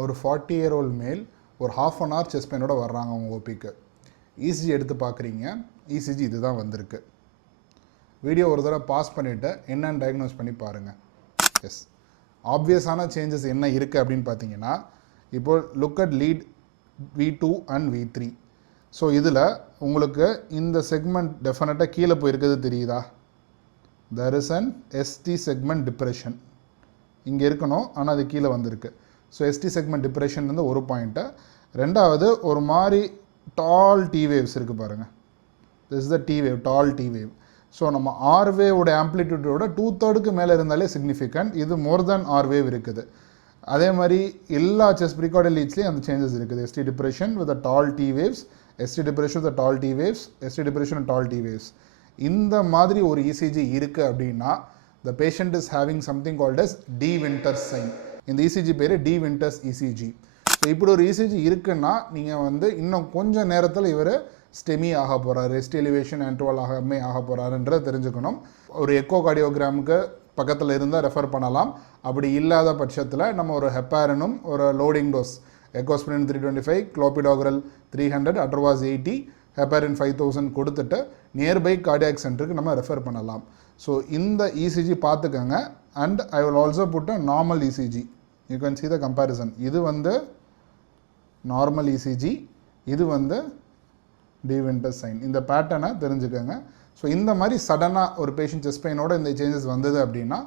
ஒரு 40-year-old மேல் ஒரு half an hour செஸ்ட் பெயினோட வர்றாங்க அவங்க ஓபிக்கு. இசிஜி எடுத்து பார்க்குறீங்க, இசிஜி இதுதான் வந்திருக்கு. வீடியோ ஒரு தடவை பாஸ் பண்ணிவிட்டு என்னன்னு டயக்னோஸ் பண்ணி பாருங்கள். எஸ், ஆப்வியஸான சேஞ்சஸ் என்ன இருக்குது அப்படின்னு பார்த்தீங்கன்னா, இப்போ look at lead V2 and V3. So இதில் உங்களுக்கு இந்த செக்மெண்ட் டெஃபினட்டாக கீழே போயிருக்கிறது தெரியுதா? there is an ST segment depression. இங்கே இருக்கணும், ஆனால் அது கீழே வந்திருக்கு. ஸோ ST segment depression வந்து ஒரு பாயிண்ட்டு. ரெண்டாவது ஒரு மாதிரி டால் T waves இருக்குது பாருங்கள். this is the T wave, tall T wave. So நம்ம R வேவோட ஆம்ப்ளிடியூடோட 2/3 மேலே இருந்தாலே சிக்னிஃபிகண்ட். இது மோர் தென் R வேவ் இருக்குது. அதே மாதிரி எல்லா செஸ்ட் ப்ரீகார்டியல் லீட்ஸ்லேயும் அந்த சேஞ்சஸ் இருக்குது. ST depression with a tall T waves, ST depression with a tall T waves, ST depression and tall T waves. இந்த மாதிரி ஒரு ECG இருக்குது அப்படின்னா the patient is having something called as D Winters sign. இந்த ECG பேர் D Winters ECG. So இப்படி ஒரு ECG இருக்குன்னா நீங்கள் வந்து இன்னும் கொஞ்சம் நேரத்தில் இவர் ஸ்டெமி ஆக போகிறாரு, ரெஸ்ட் எலிவேஷன் இன்டர்வல் ஆக போகிறாருன்றதை தெரிஞ்சுக்கணும். ஒரு எக்கோ கார்டியோகிராமுக்கு பக்கத்தில் இருந்தால் ரெஃபர் பண்ணலாம். அப்படி இல்லாத பட்சத்தில் நம்ம ஒரு ஹெப்பாரினும் ஒரு லோடிங் டோஸ் எக்கோஸ்பிரின் 325, குளோபிடாக்ரல் 300, அட்ரோவாஸ் 80, ஹெப்பாரின் 5000 கொடுத்துட்டு நியர்பை கார்டியாக் சென்டருக்கு நம்ம ரெஃபர் பண்ணலாம். ஸோ இந்த ECG பார்த்துக்கோங்க. And I will also put a normal ECG. You can see the comparison. இது வந்து நார்மல் ECG, இது வந்து டி வின்டர்ஸ் சைன். இந்த பேட்டர்னை தெரிஞ்சுக்கோங்க. ஸோ இந்த மாதிரி சடனாக ஒரு பேஷண்ட் செஸ்ட் பெயினோட இந்த சேஞ்சஸ் வந்தது அப்படின்னா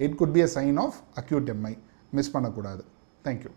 it could be a sign of acute MI. Miss பண்ணக்கூடாது. தேங்க்யூ.